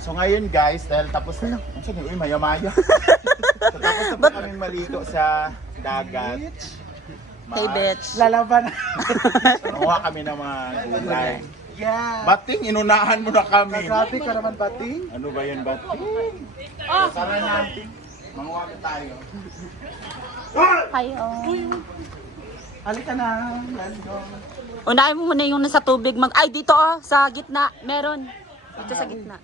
So ngayon guys, dahil tapos na, uy, maya-maya. So tapos na po kami maligo sa dagat. Hey, bitch. Lalaban. Kuha kami ng mga gulay. Yeah. Bating, inunahan mo na kami. Grabe ka naman, Bating. Ano ba yun, Bating? Tara natin. Manguha tayo. Hi, oh. Halika na. Let's go. Unahin mo muna yung nasa tubig. Ay, dito oh, sa gitna. Meron. Dito sa gitna.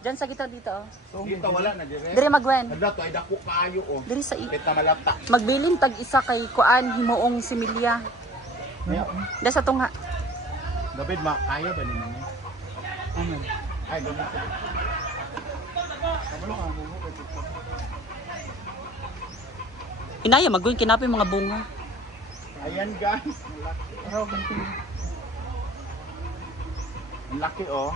Diyan sa gitna dito oh. Dito wala na, dire. Dire magwen. Nagdato, ay dako kaayo, oh. Dire sa Pit na malata. magbilin tag isa kay kuan himuong similya. Da sa tunga. David, kaya ba naman yun? Ano? Ay, ganito. Inaya magwen kinapay mga bunga. Ayan guys. Ang laki oh.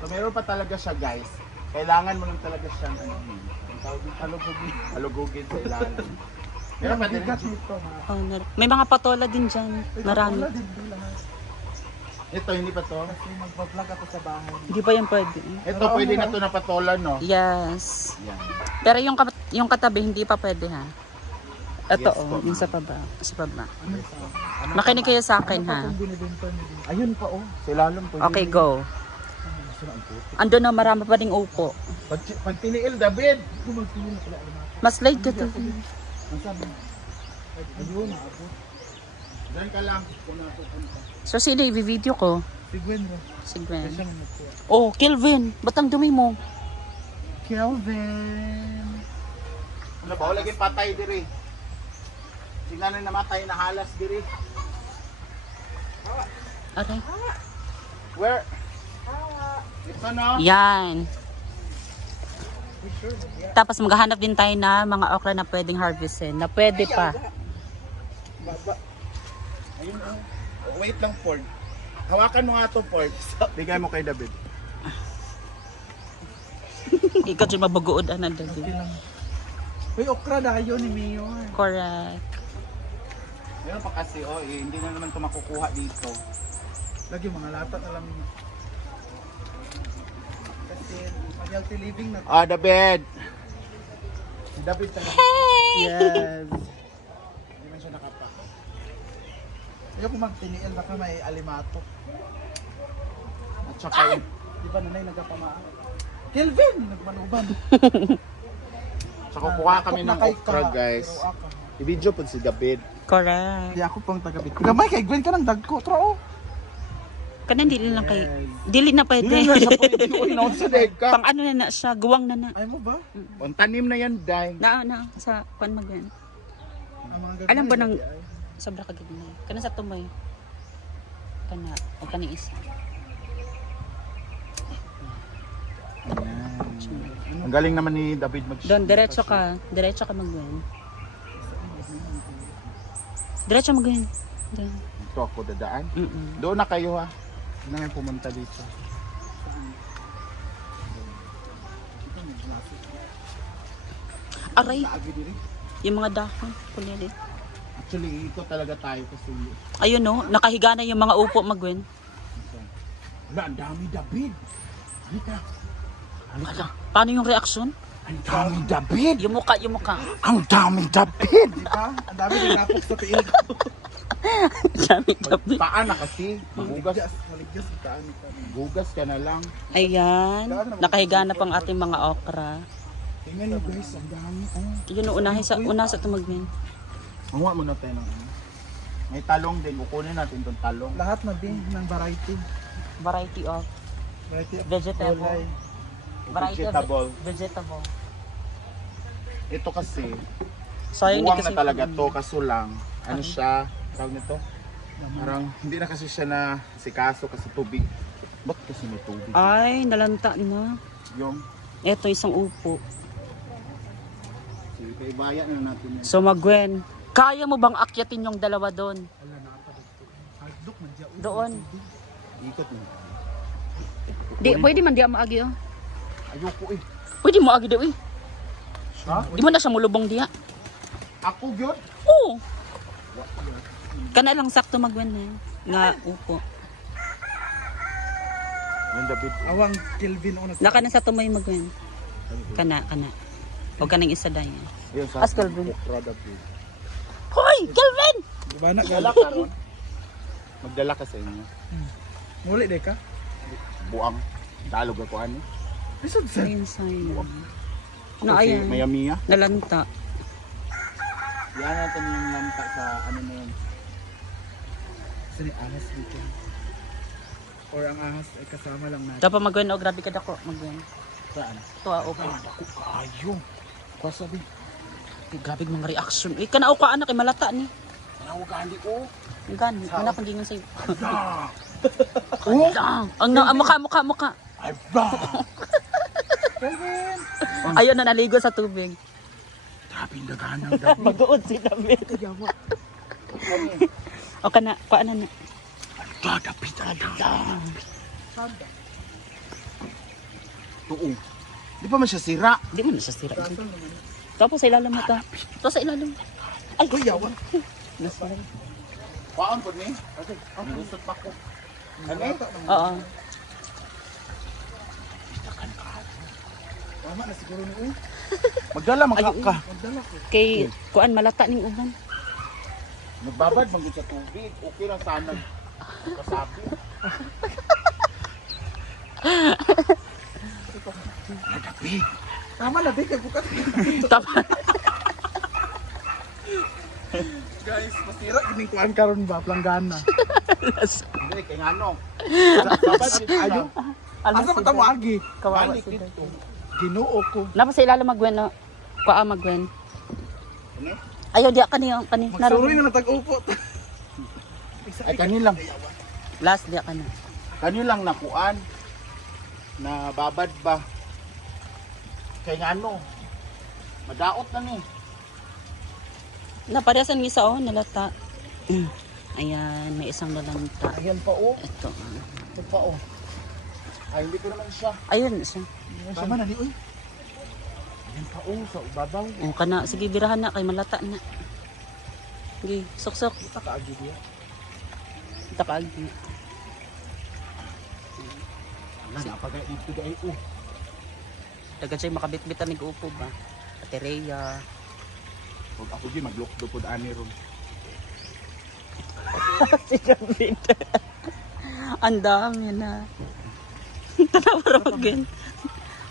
So meron pa talaga siya guys. Kailangan mo lang talaga siyang halugugin sa ilalim. Meron pa din. Oh, may mga patola din diyan. Marami. Ito hindi pa to. Kasi magpa-vlog ako sa bahay. Hindi pa yan pwede. Ito pwede na to na patola no. Yes. Yan. Pero yung katabi hindi pa pwede ha. Ito Yes, oh, po. yung sa baba. Sa baba. Makinig kayo sa akin ha. Ayun pa oh. Sa ilalim po. Okay, go. Ando na marami pa ding upo. Pag tiniil David. Mas late ka to. Ang sabi. Ayun. Diyan ka lang kung napupunta. So sino i-video ko? Si Gwen mo. Si Gwen. Siya naman po. Oh, Kelvin. Ba't ang dumi mo? Kelvin. Ano ba? Lagi patay diri. Tingnan na namatay na halas diri. Aray. Where? Ito no? Yan. Tapos maghahanap din tayo na mga okra na pwedeng harvestin. Na pwede pa. Baba. Ayun oh. Wait lang Ford. Hawakan mo nga to Ford. Bigay mo kay David. Ikaw dyan mabagood na David. Uy, okra dayo ni Mayor. Correct. Meron pa kasi oh, hindi na naman ito makukuha dito. Lagi mga lata na lang. Kasi mag-healthy living na. Ah, David. Si David talaga. Yes. Hindi man siya nakapa. Ayoko magtiniil baka may alimato. At saka yun. Di ba nanay nagkapamaan? Kelvin! Nagmanuban. Saka kukuha kami ng okra guys. I-video po si David. Correct. Di ako pang taga-bit. Gamay kay Gwen ka ng dagko. Tro. Kanan dili lang kay dili na pwede. Hindi na siya pwede. Uy, naon sa leg ka. Pang ano na siya, guwang na na. Ay mo ba? Ang tanim na yan, Day. Na sa pan magwen. Ang mga gagawin Alam ba sa ng DI? sobra ka gid kana sa tumoy. Kana o kani isa. Ang galing naman ni David Don diretso ka magwen. Diretso magwen. Don. Ito ako dadaan. Mm. Doon na kayo ha. Hindi na pumunta dito. Aray, Lagi diri. yung mga dahon, kunyari. Actually, ito talaga tayo kasi. Ayun no, nakahiga na yung mga upo magwen. Wala, ang dami David. Halika. Halika. Paano yung reaksyon? Ang dami David. Yung muka. Ang dami David. Di ba? Ang dami din napok sa tiil ko. Dami gabi. Paan na kasi. Magugas. Maligyan sa taan ka. Gugas ka na lang. Ayan, nakahiga na pang ating mga okra. Tingnan nyo guys, ang dami. Oh. Yun una sa tumagmin. Mamuha mo na tayo ng ano. May talong din. Kukunin natin itong talong. Lahat na din ng variety. Variety of Variety of vegetable. gulay. Variety Vegetable. of vegetable. Ito kasi, Sayang buwang di kasi na talaga ito. to. Kaso lang, ano siya, tawag nito? Parang hindi na kasi siya na sikaso kasi tubig. Ba't kasi may tubig? Ay, nalanta na. Yung, Ito isang upo. sige, kaibaya na natin yan. So Magwen, kaya mo bang akyatin yung dalawa doon? Wala na pa dito. Hardlock man dyan. Doon. Ikot mo. Di, pwede man di maagi oh. Ayoko eh. Pwede mo agi daw eh. Ha? Di mo na siya mulubong diya. Ako yun? Oo. Kana lang sakto Magwen na. Nga upo. Yung David. Awang Kelvin o Naka na sa tumoy magwen. Kana. Huwag ka nang isa dayan. Yun, sa As Kelvin. Okra David. Hoy! Kelvin! Di ba na? Magdala ka ron. Magdala ka sa inyo. Muli de ka? Buang. Dalog ako ano. Lisod sa. Ayun sa'yo. Kasi Ayan. Mayamiya. Nalanta. Yan natin yung nanta sa ano na yun. Sini ahas dito. Or ang ahas ay kasama lang natin. Dapat magwen o grabe ka dako. Magwen. Saan? Ito okay. Ako kayo. Kwasabi. Grabe mga reaction. Eh, kana o ka anak, malata ni. Nawagali ko. Ang gani, anak ang gingan sa'yo. Oh! Ang mukha. Ay ba! Ayun na naligo sa tubig. Grabe yung daganang David. Mag-uod si David. O kana, paano na? David talaga. Oo. Di pa man siya sira. Di mo na siya sira. Tapos sa ilalim mo ta. Tapos sa ilalim. Ay, Yawan. nasira. Paan po ni? Okay. Lusot pa ko. Ano? Oo. Tama na siguro ni Uy. Magdala ka. Magdala ko. Kay kuan malata ning uban. Nagbabad man gud sa tubig. Okay lang sana. Kasabi. David. Tama na, Bek. Bukas. Tama. Guys, masira. Kining kuhaan karon ba? Planggana. Hindi, kay ngano. Dapat Ayo. Asa pa tamo agi? Kawawa Balik si David. dito. Ginoo ko. Napa sa ilalim magwen no. Kuha magwen. Ano? Ayaw diya kani Magsuroy na natag-upo. Ay kanilang. Last diya kana. Kanilang nakuan. Na babad ba? Kay ngano. Madaot na ni. Naparasan ni sa nalata. Ayan, may isang nalanta. Ayan pa oh. Ito. Ito pa oh. Ay hindi ko naman siya. Ayun siya. Tama na ni Uy. Ayan pa oh sa babaw. O kana sige birahan na kay malata na. Sige, sok-sok. Kita ka agi diya. Kita kaagi. Wala napagay dito dai oh. Dagan siya makabit-bitan ni upo ba. Atereya. Huwag ako di maglokdo pod ani ron. Si David. Ang dami na. Tanawa rin.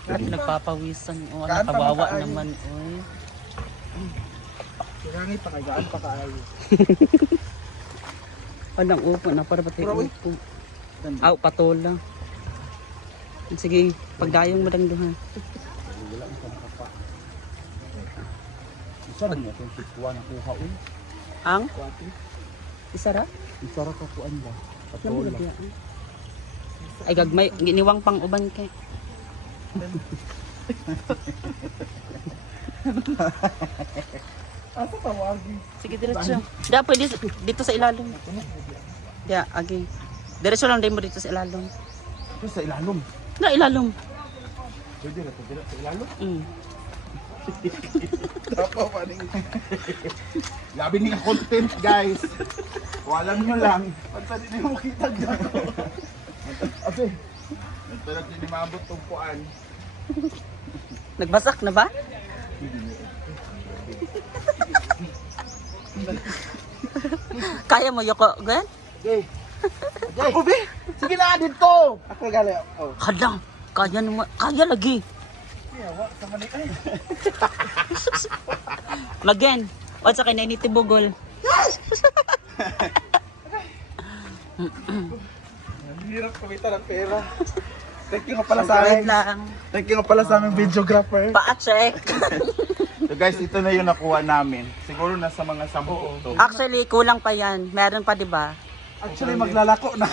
Nagpapawisan. O, Kaan pa nakawawa makaayo. naman. Oy. Kirangi pa kagaan pa kaayo. Walang upo na para pati Pura, uy. upo. Aw, patola. Sige, pagdayong mo lang duha. Wala ang nakapa. Isa rin natin sikuha na kuha oh. Ang? Kuwati. Isara? Isa ra ka kuan ba? Namu Patola. lagi. Ay gagmay, giniwang pang uban kay. Asa tawagi? Sige, diretso. Di, pwede dito sa ilalim. Di, agi. Diretso lang din mo dito sa ilalim. Ito sa ilalom. Na, ilalim. Pwede na ito sa ilalom. Tapa pa ni. Labi niya content guys. Kung alam nyo lang. Pagka din mo kita gano'n. Ate. Nagtalag din mabot tong kuan. Nagbasak na ba? Kaya mo, Yoko, Gwen? Okay. Okay. Ubi! Sige na dito! Ako gali. Oh. Kadang, kaya naman, kaya lagi. Yawa sa mani ay. Magyan, o sa kanya ni Tibugol. Hirap kumita ng pera. Thank you nga pala sa Wait amin. lang. Thank you nga pala sa aming videographer. Pa-check. So guys, ito na yung nakuha namin. Siguro nasa mga 10 to. Actually, kulang pa yan. Meron pa, di ba? Actually maglalako na.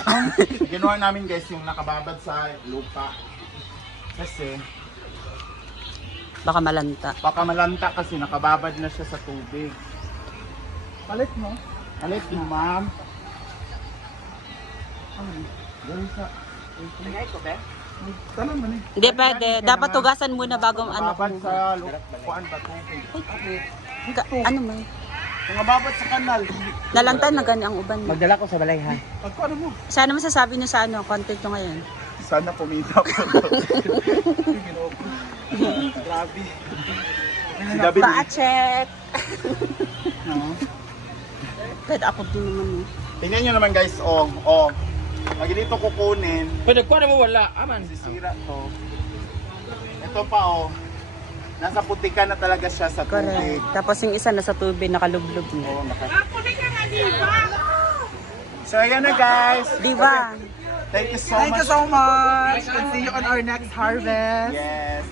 Ginawa namin guys yung nakababad sa lupa. Kasi Baka malanta. baka malanta kasi nakababad na siya sa tubig. Palit mo. Alit mo ma'am. Doon sa Tanong man eh. Hindi pwede. Dapat tugasan muna bago ano. nakababad sa lupa. Kuan ba tubig? Ano mo? Kung nababad sa kanal. Nalantan na gani ang uban. Magdala ko sa balay ha. Pagkuano mo? Sana masasabi niyo sa ano, content nyo ngayon. Sana kumita po. Grabe. Si David, Pa-check. No? Kahit ako din naman. tingnan nyo naman guys, pag dito kukunin, Pwede ko na mo wala. Aman. sisira to. Ito pa nasa putikan na talaga siya sa tubig. Correct. Tapos yung isa nasa tubig, nakalublog na. So ayan na guys. Diba? Thank you so Thank much. you so much. And see you on our next harvest. Yes.